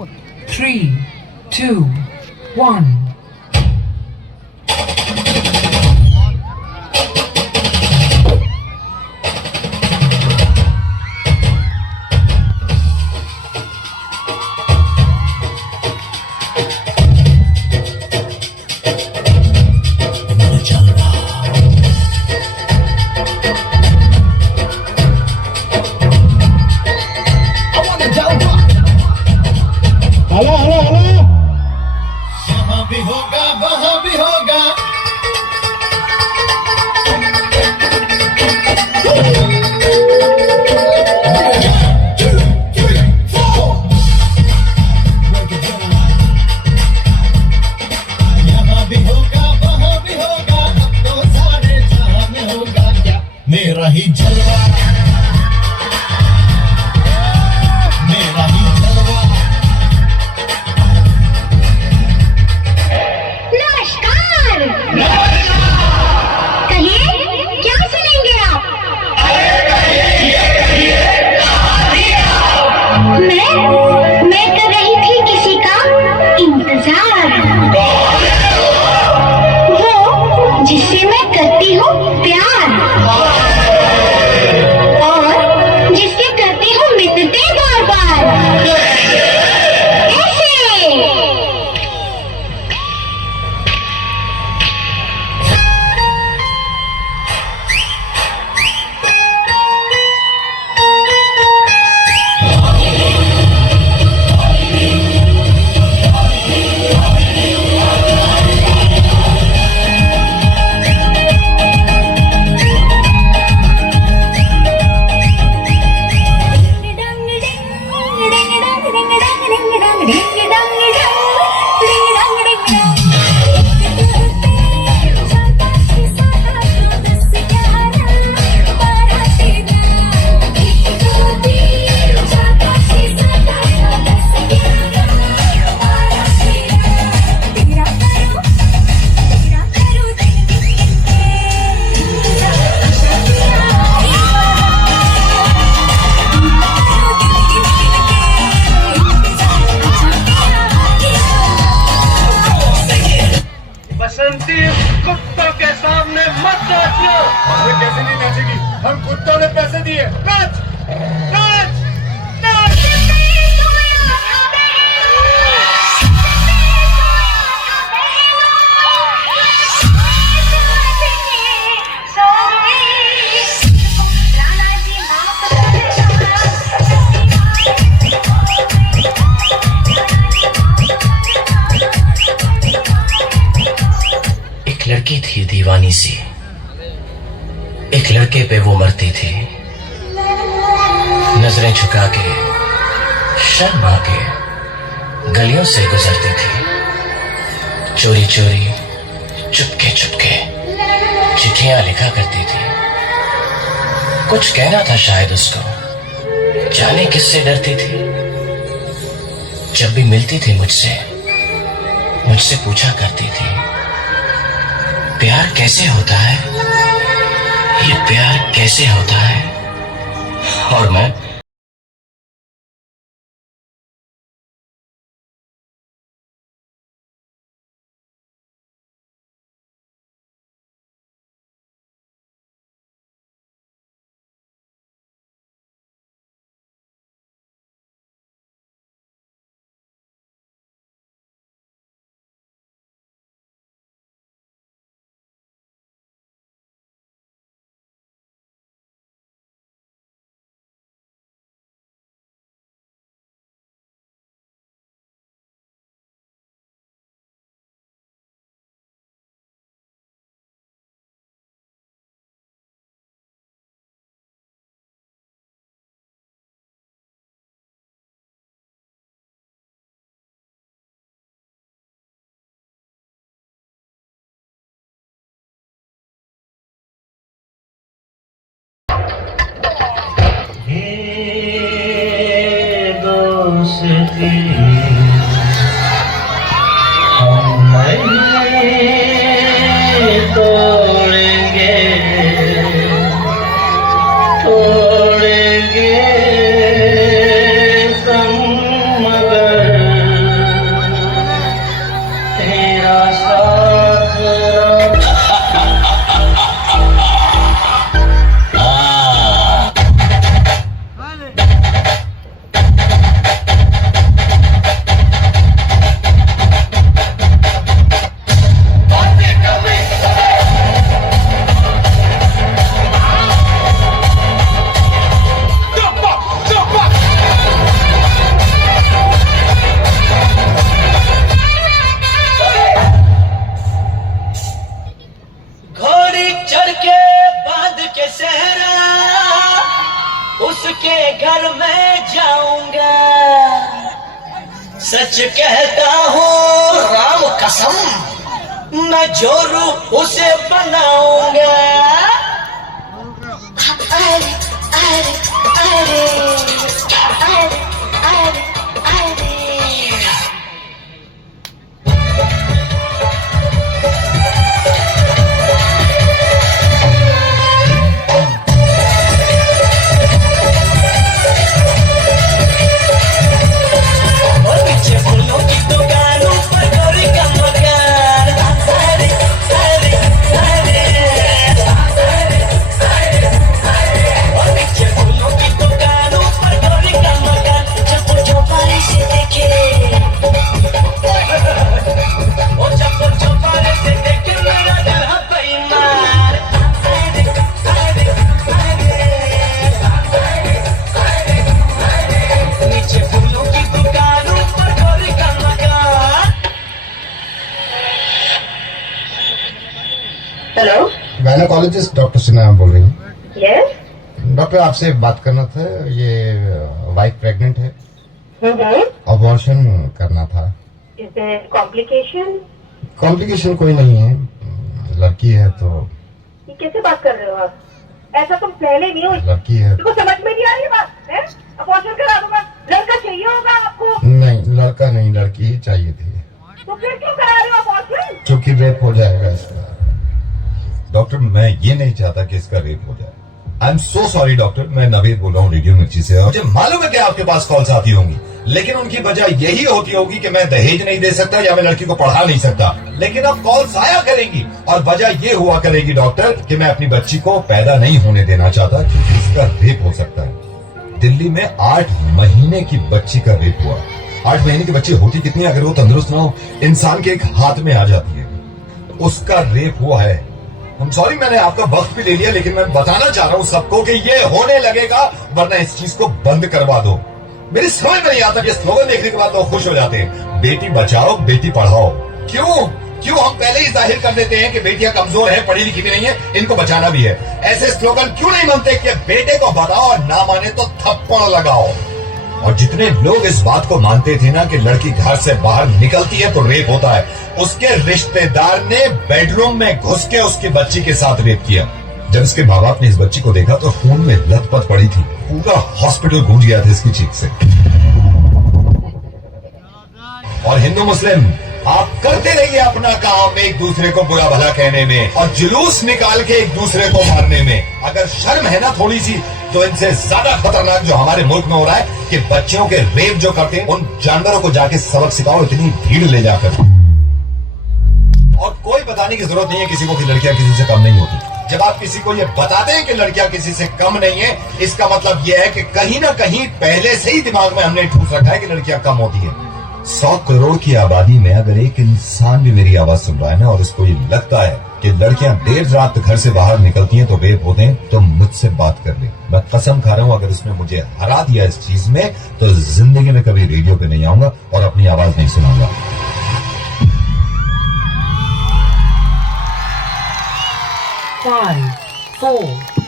3, 2, 1. Hello hello hello, यहाँ भी होगा वहाँ भी होगा। यहाँ भी होगा वहाँ भी होगा, अब तो सारे जहाँ में होगा क्या मेरा ही जलवा, मेरा ही जलवा। नमस्कार। कहिए क्या सुनेंगे आप? मैं कर रही थी किसी का इंतजार, वो जिससे मैं करती हूँ प्यार और जिससे करती हूँ मिलते बार बार ऐसे। बसंती कुत्तों के सामने मत नाचियो। अरे कैसे नहीं नाचेगी, हम कुत्तों ने पैसे दिए। नाच नाच नाच। एक लड़की थी दीवानी सी, एक लड़के पे वो मरती थी। नजरें झुका के शर्मा के गलियों से गुजरती थी। चोरी चोरी चुपके चुपके चिट्ठियां लिखा करती थी। कुछ कहना था शायद उसको, जाने किससे डरती थी। जब भी मिलती थी मुझसे पूछा करती थी, प्यार कैसे होता है, ये प्यार कैसे होता है। और मैं दोस्ती हम नहीं तोड़ेंगे, तोड़ेंगे तुम मगर सच कहता हूँ राम कसम, मैं जो रूप उसे बनाऊंगा। अरे अरे अरे अरे अरे अरे और नीचे फूलों की दुकान, ऊपर गौरी का मकान। अरे अरे अरे और नीचे फूलों की दुकान, ऊपर गौरी का मकान। जब चौपारे से देखे और चप्पल चौपारे से देखे मेरा दिल है बेईमान। नीचे फूलों की दुकान, ऊपर गौरी का मकान। हेलो गायनोकोलॉजिस्ट डॉक्टर सिन्हा बोल रही हूँ। यस डॉक्टर आपसे बात करना था, ये वाइफ प्रेग्नेंट है, अबॉर्शन करना था। Is there complication? कॉम्प्लिकेशन कोई नहीं है, लड़की है तो। ये कैसे बात कर रहे हो आप? ऐसा तुम पहले नहीं हो। लड़की है तुमको समझ में नहीं आ रही बात है? अबॉर्शन करा दूंगा। लड़का चाहिए होगा आपको, नहीं, लड़का नहीं, लड़की ही चाहिए थी, तो फिर क्यों करा रहे हो अबॉर्शन? क्योंकि रेप हो जाएगा इसका। डॉक्टर मैं ये नहीं चाहता कि इसका रेप हो जाए। I am so sorry doctor, मैं नवीद बोल रहा हूँ रेडियो मिर्ची से। मुझे मालूम है कि आपके पास कॉल्स आती होंगी, लेकिन उनकी वजह यही होती होगी कि मैं दहेज नहीं दे सकता या मैं लड़की को पढ़ा नहीं सकता। लेकिन अब कॉल्स आया करेंगी और वजह ये हुआ करेगी डॉक्टर कि मैं अपनी बच्ची को पैदा नहीं होने देना चाहता, क्योंकि इसका रेप हो सकता है। दिल्ली में 8 महीने की बच्ची का रेप हुआ। 8 महीने की बच्ची होती कितनी, अगर वो तंदुरुस्त ना हो, इंसान के एक हाथ में आ जाती है। उसका रेप हुआ है। I'm सॉरी मैंने आपका वक्त भी ले लिया, लेकिन मैं बताना चाह रहा हूँ सबको कि ये होने लगेगा, वरना इस चीज को बंद करवा दो। मेरी समझ में नहीं आता कि स्लोगन देखने के बाद लोग खुश हो जाते हैं, बेटी बचाओ बेटी पढ़ाओ। क्यों हम पहले ही जाहिर कर देते हैं कि बेटियां कमजोर है, पढ़ी लिखी भी नहीं है, इनको बचाना भी है। ऐसे स्लोगन क्यों नहीं बनते कि बेटे को बताओ और ना माने तो थप्पड़ लगाओ। और जितने लोग इस बात को मानते थे ना कि लड़की घर से बाहर निकलती है तो रेप होता है, उसके रिश्तेदार ने बेडरूम में घुस के उसकी बच्ची के साथ रेप किया। जब इसके माँ बाप ने इस बच्ची को देखा तो खून में लथपथ पड़ी थी, पूरा हॉस्पिटल गूंज गया था इसकी चीख से। और हिंदू मुस्लिम आप करते रहिए अपना काम, एक दूसरे को बुरा भला कहने में और जुलूस निकाल के एक दूसरे को मारने में। अगर शर्म है ना थोड़ी सी, तो इनसे ज्यादा खतरनाक जो हमारे मुल्क में हो रहा है कि बच्चियों के रेप जो करते हैं, उन जानवरों को जाके सबक सिखाओ, इतनी भीड़ ले जाकर। और कोई बताने की जरूरत नहीं है किसी को कि लड़कियां किसी से कम नहीं होती। जब आप किसी को ये बताते हैं कि लड़कियां किसी से कम नहीं है, इसका मतलब यह है कि कहीं ना कहीं पहले से ही दिमाग में हमने ठूस रखा है कि लड़कियां कम होती है। 100 करोड़ की आबादी में अगर एक इंसान भी मेरी आवाज सुन रहा है ना, और इसको ये लगता है कि लड़कियां देर रात घर से बाहर निकलती हैं तो रेप होते हैं, तो मुझसे बात कर ले। मैं कसम खा रहा हूं, अगर उसने मुझे हरा दिया इस चीज में, तो जिंदगी में कभी रेडियो पे नहीं आऊंगा और अपनी आवाज नहीं सुनाऊंगा। 5, 4,